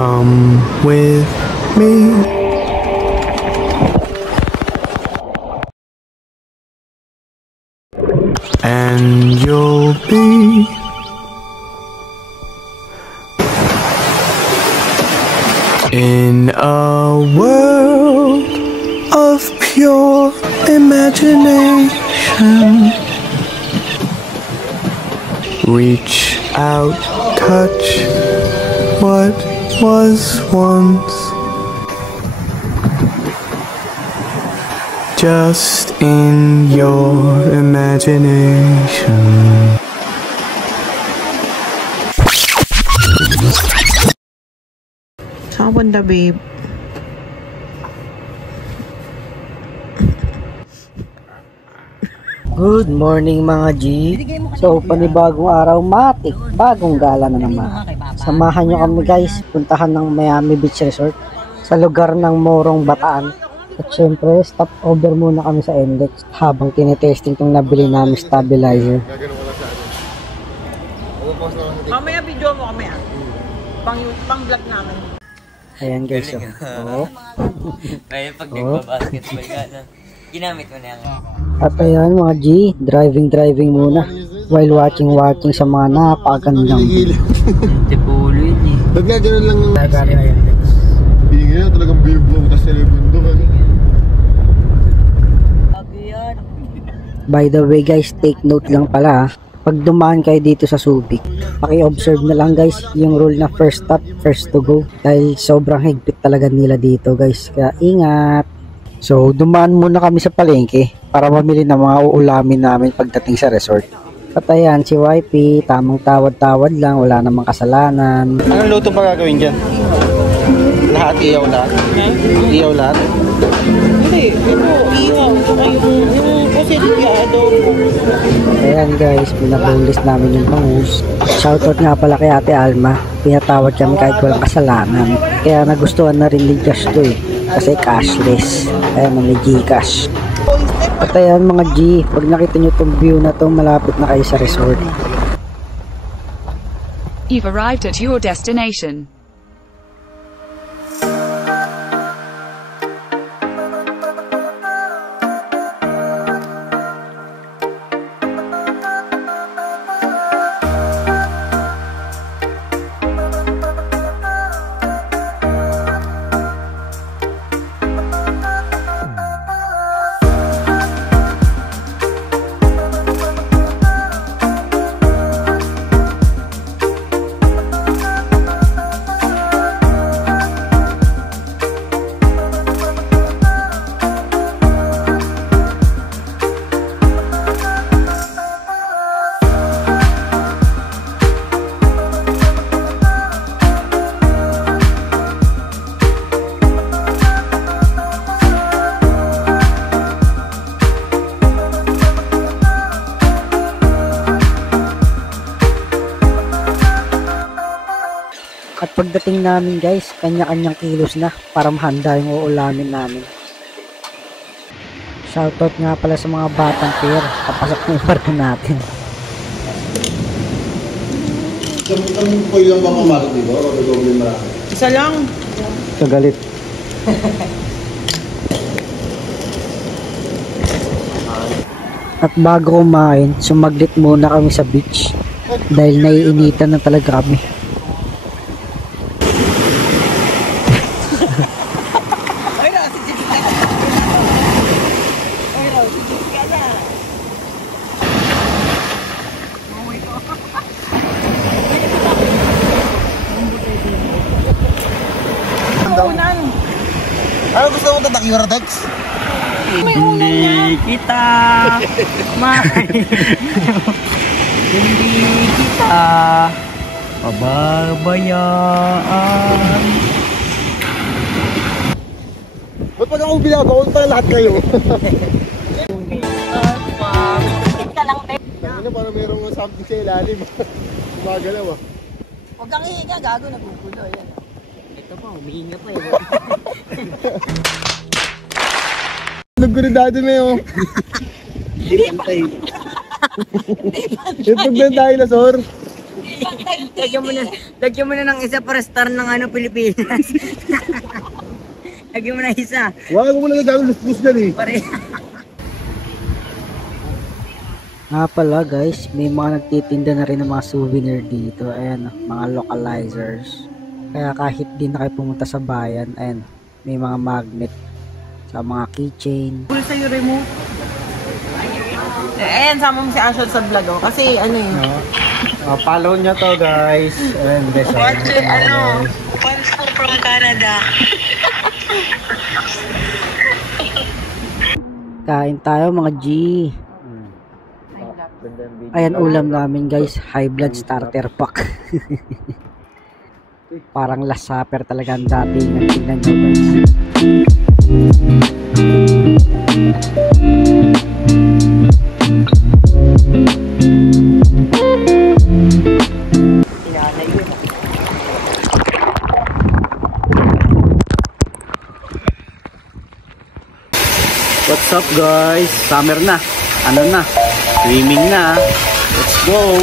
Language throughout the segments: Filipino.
Come with me. And you'll be in a world of pure imagination. Reach out, touch what was once just in your imagination. Saan ka punta, babe? Good morning mga G. So panibagong araw, matik, bagong gala na naman. Samahan nyo kami guys, puntahan ng Miami Beach Resort sa lugar ng Morong Bataan. At syempre, stop over muna kami sa Index habang tinetesting itong nabili namin stabilizer. Mamaya video mo kami pang vlog namin. Ayan guys, oh. Kaya pag nagpa-basketball ka, ginamit mo na yan. At ayan mga G, driving muna while watching sa mga napakagandang Tipulo yun eh. Ba't nga gano'n lang yung nagkali na yan? Binigyan na talagang bibong, tapos sila yung bundok. By the way guys, take note lang pala, pag dumaan kayo dito sa Subic, paki-observe na lang guys yung rule na first stop, first to go. Dahil sobrang higpit talaga nila dito guys, kaya ingat. So dumaan muna kami sa palengke para mamili ng mga uulamin namin pagdating sa resort. At ayan, si YP, tamang tawad-tawad lang, wala namang kasalanan. Anong luto pa gagawin dyan? Lahat, iyaw lahat? Iyaw lahat? Hindi, iwaw. Yung positive adobo. Ayan guys, pinabulis namin yung bangus. Shoutout nga pala kay Ate Alma, pinatawad kami kahit walang kasalanan. Kaya nagustuhan na rin ni Josh to eh, kasi cashless. Ayan, may Gcash. At ayan mga G, pag nakita nyo itong view na to, malapit na kayo sa resort. You've arrived at your destination. At pagdating namin guys, kanya-kanyang kilos na para mahanda yung uulamin namin. Shoutout nga pala sa mga batang pair, kapasok na yung parto natin. Kami po yung mga mahal, di ba? O doble marami? Isa lang. Kagalit. At bago kumain, sumaglit muna kami sa beach dahil naiinitan na talaga kami. Ano gusto mo tatak Eurotex? Hindi kita hindi kita pababayaan. Ba't pag ako binabakol tayo lahat kayo? Ano parang mayroong something sa ilalim. Gumagalaw ah. Huwag kang hihiga, gago, nagugulo. Yan. Ito pa, humihinga pa eh. Nagkuridado na yun. Hindi pantay. Ito na dinosaur. Lagyan mo na ng isa para star ng ano, Pilipinas. Lagyan mo na isa. Wag mo na gagawin luspos dyan eh. Pare. Nga pala guys, may mga nagtitinda na rin ng mga souvenir dito. Ayan, mga localizers. Kaya kahit di na kayo pumunta sa bayan, ayan, may mga magnet sa mga keychain. Puro sa'yo remote. Ayan, sama mo si Ashel sa vlog, oh. Kasi ano yun. Follow nyo to guys. Ayan guys. Fans from Canada. Kain tayo mga G. Ayan ulam namin guys, high blood starter pack. Parang last supper talaga ang dating. Tingnan nyo guys. What's up guys? Summer na. Ano na? Swimming na. Let's go!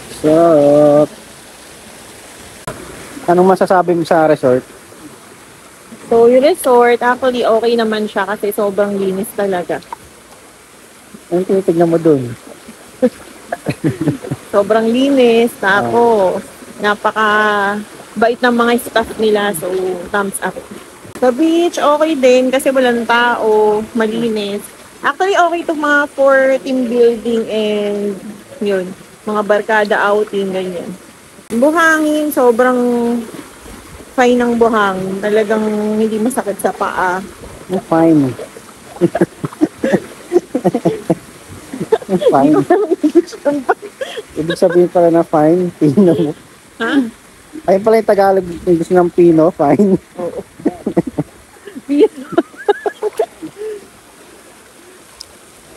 What's up? Anong masasabi mo sa resort? So, yung resort, actually, okay naman siya kasi sobrang linis talaga. Anong tinitignan mo dun? Sobrang linis. Tapos, napaka-bait ng mga staff nila. So, thumbs up. Sa beach, okay din kasi walang tao, malinis. Actually, okay itong mga for team building and yun, mga barkada outing, ganyan. Buhangin, sobrang fine ng buhangin. Talagang hindi masakit sa paa. Fine. Fine. Ibig sabihin pala na fine, Pino. Ha? Ayun pala yung Tagalog, English ng Pino, fine. Oo.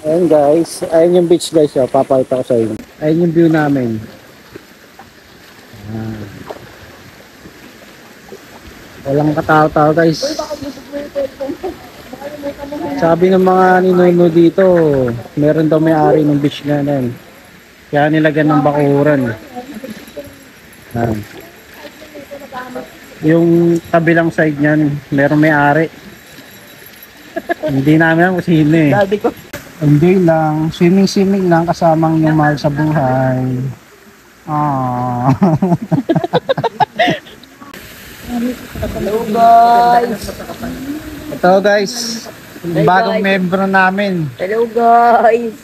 Ayun guys, ayun yung beach guys, oh. Papakita ko sa inyo. Ayun yung view namin. Walang katao-tao guys. Sabi ng mga ninuno dito, meron daw may-ari ng beach na yan. Kaya nilagyan ng bakuran. Yung kabilang side niyan, meron may-ari. Hindi namin alam kung sino eh. Enjoy lang, swimming lang kasamang yung mahal sa buhay. Ah. Hello guys. Ito guys, bagong membro namin. Hello guys.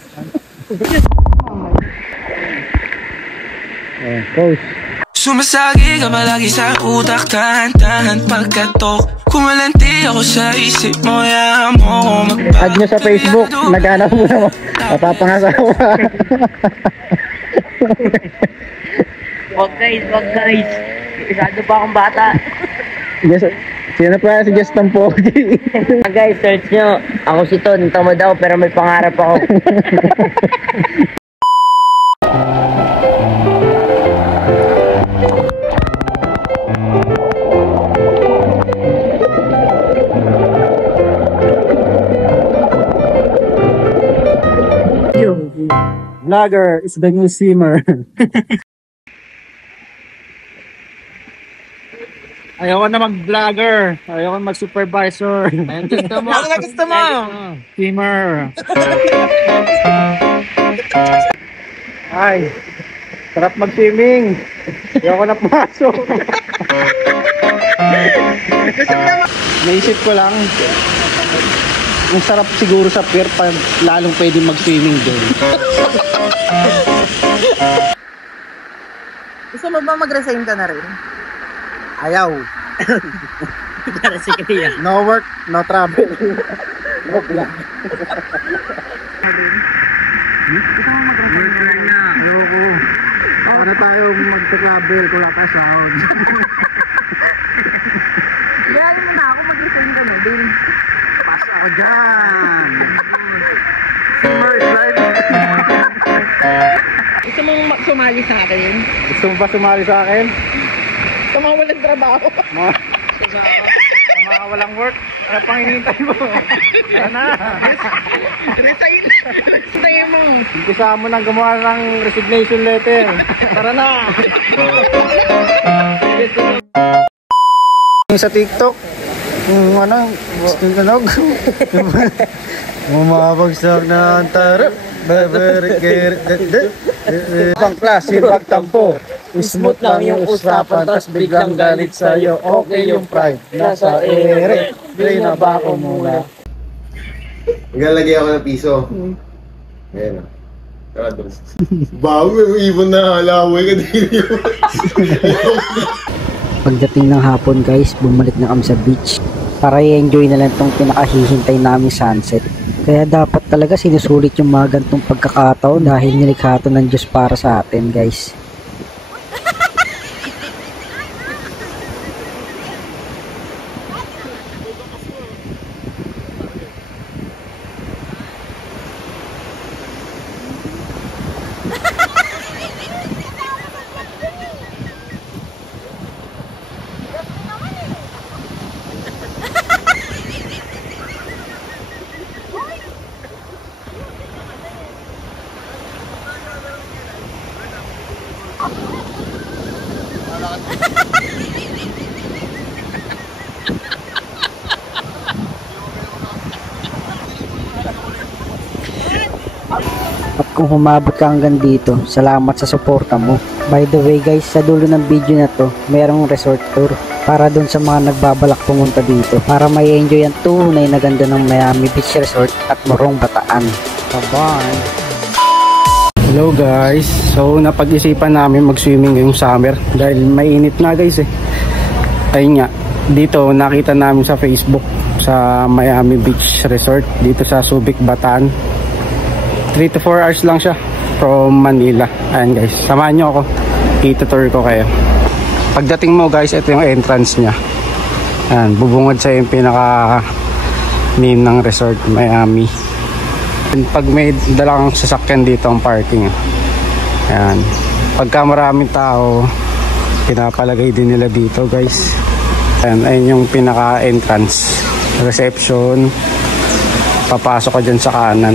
Coach. Sumasagi ka palagi sa utak, tahan-tahan pagkatok. Kumalanti ako sa isip mo, yahan mo ko Add nyo sa Facebook, naghanap mo na mapapangasawa. Wag guys. Isado pa akong bata. Yes, sino pa si Justin Pogi? Guys, search nyo. Ako si Ton, tamad ako pero may pangarap ako. Vlogger is the new swimmer. Ayoko na mag-vlogger. Ayoko na mag-supervisor. Ayun gusto mo. Ano na gusto mo? Swimmer. Ay, sarap mag-swimming. Ayoko na pumasok. Naisip ko lang, ang sarap siguro sa pier pag lalong pwede mag-swimming doon. Gusto mo ba mag-resign ka na rin? Ayaw. Para si Kaya. No work, no travel. No vlog. Ako na tayo mag-travel kung wala ka sound. Kaya na ako mag-resign ka na din. Pas ako dyan. Summer slide. Gusto mong sumali sa akin? Gusto mo ba sumali sa akin? Sa mga walang trabaho. Sa mga walang work? Ano pang hinihintay mo? Tara na! Resign! Resign mo! Umpisa mo nang gumawa ng resignation letter. Tara na! Sa TikTok, tunog. Bumabagsak na ang tarap. Ibang klase pagtampo. Smooth lang yung usapan, tas biglang galit sa'yo. Okay yung pride, nasa ere. Play na ba ako muna? Maglalagay ako ng piso. Ayan o. Bago, ibon na halaway ka din yun. Pagdating ng hapon guys, bumalik na kami sa beach para i-enjoy na lang tong pinakahihintay namin sunset. Kaya dapat talaga sinusulit yung mga gantong pagkakataon dahil nilikha to ng Diyos para sa atin guys. At kung humabot ka hanggang dito, salamat sa suporta mo. By the way guys, sa dulo ng video na to, mayroong resort tour para dun sa mga nagbabalak pumunta dito para may enjoy ang tunay na ganda ng Miami Beach Resort at Morong Bataan. Bye-bye! Hello guys! So napag-isipan namin mag-swimming ngayong summer dahil mainit na guys eh. Ayun nga, dito nakita namin sa Facebook sa Miami Beach Resort dito sa Subic, Bataan. 3 to 4 hours lang siya from Manila. Ayan guys, samahan nyo ako, itutour ko kayo. Pagdating mo guys, ito yung entrance nya. Ayan, bubungad sa yung pinaka name ng resort, Miami. And pag may dalang sasakyan dito ang parking. Ayan, pagka maraming tao, pinapalagay din nila dito guys. Ayan, ayun yung pinaka entrance, reception. Papasok ka dyan sa kanan.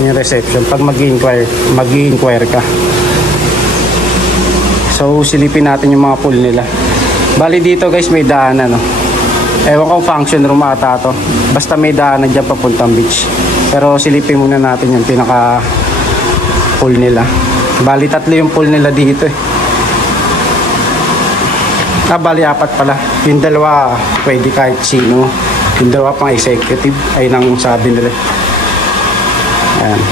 Yan yung reception. Pag mag-i-inquire ka. So silipin natin yung mga pool nila. Bali dito guys may daanan no. Ewan kong function room ata to. Basta may daanan dyan papuntang beach. Pero silipin muna natin yung pinaka pool nila. Bali 3 yung pool nila dito eh. Bali 4 pala. Yung 2 pwede kahit sino. Yung 2 pang executive ay nang sabi nila. Ayan.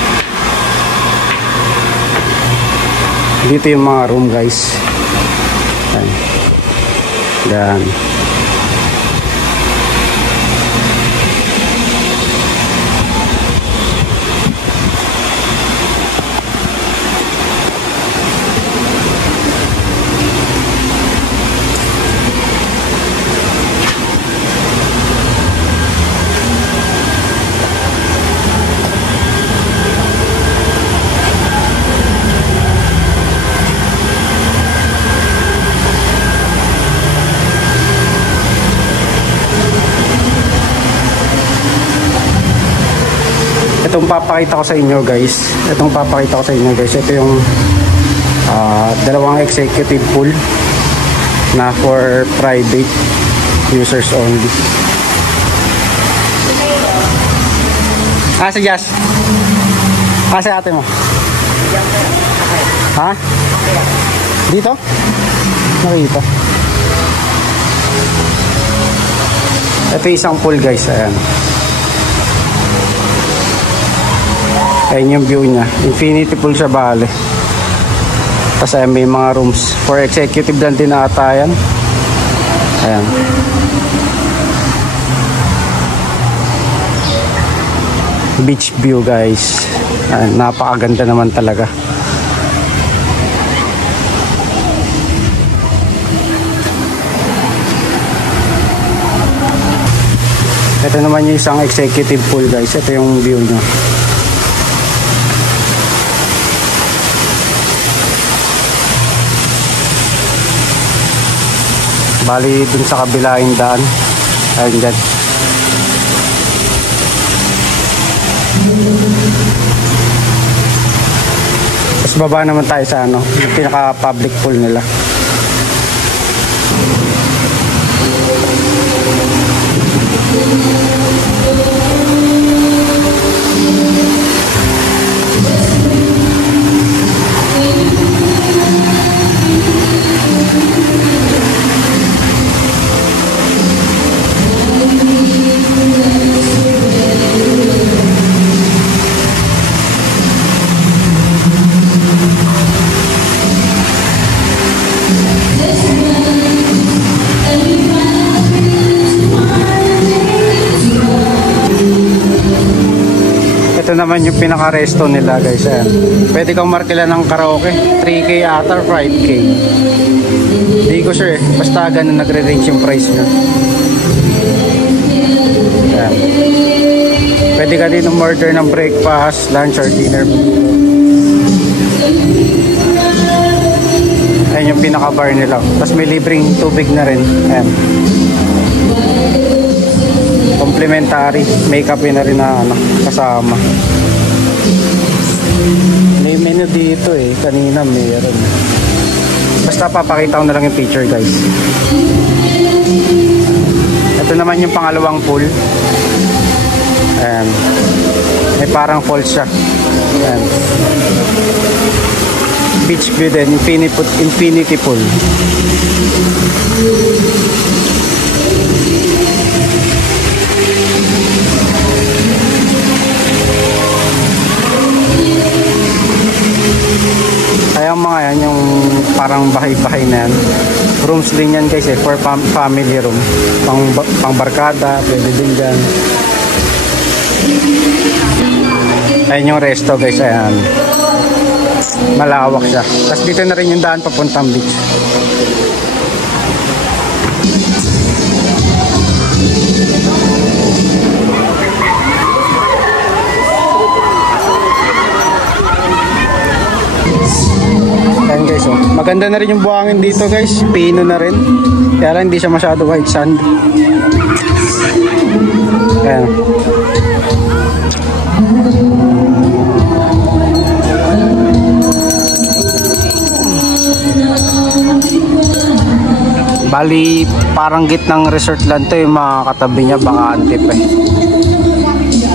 Dito yung mga room guys. Ayan. Ayan. Itong papakita ko sa inyo guys. Ito yung 2 executive pool na for private users only. Si Jazz. Si ate mo. Ha? Dito? Nakita. Ito isang pool guys. Ayan. Ayan yung view nya. Infinity pool siya bale. Tapos ayan may mga rooms. For executive lang din ata yan. Ayan. Beach view guys. Ayan, napakaganda naman talaga. Ito naman yung isang executive pool guys. Ito yung view nya. Bali dun sa kabila yung daan. Ayun dyan. Tapos baba naman tayo sa ano, yung pinaka public pool nila. Ito naman yung pinaka-resto nila guys. Ayan. Pwede kang markila ng karaoke. 3K ata or 5K. Hindi ko sure eh. Basta ganun nagre-range yung price nyo. Ayan. Pwede ka din umorder ng breakfast, lunch or dinner. Ayan yung pinaka-bar nila. Tapos may libreng tubig na rin. Ayan. Complimentary, may kape na rin na ano, kasama. May menu dito eh, kanina mayroon. Basta papakita ko na lang yung picture guys. Ito naman yung pangalawang pool. Ayan. May parang falls siya. Ayan. Beach view din, infinity pool. Kaya mga yan, yung parang bahay-bahay na yan. Rooms din yan guys eh, for family room. Pang barkada, pwede din dyan. Ayan yung resto guys, ayan. Malawak siya. Tapos dito na rin yung daan papuntang beach. Ayan guys, oh. Maganda na rin yung buhangin dito guys. Pino na rin. Kaya lang hindi siya masyado white sand. Ayan. Bali, parang gitnang resort lang to, yung mga katabi niya baka antip eh.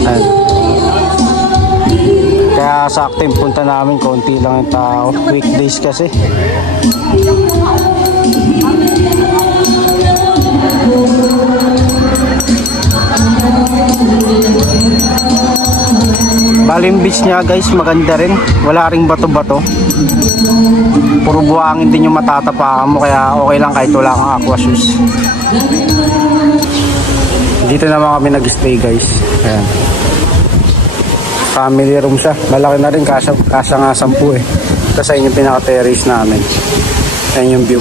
Ayan. Kaya sakto yung punta namin, konti lang yung tao. Weekdays kasi. Bali yung beach niya guys, maganda rin. Wala ring bato-bato. Puro buhangin din yung matatapakan mo, kaya okay lang kahit wala kang aqua shoes. Dito naman kami nag-stay guys. Ayan. Family room siya. Malaki na rin, kasa nga 10 eh. Ito sa inyo pinaka-terrace namin. Ayan yung view.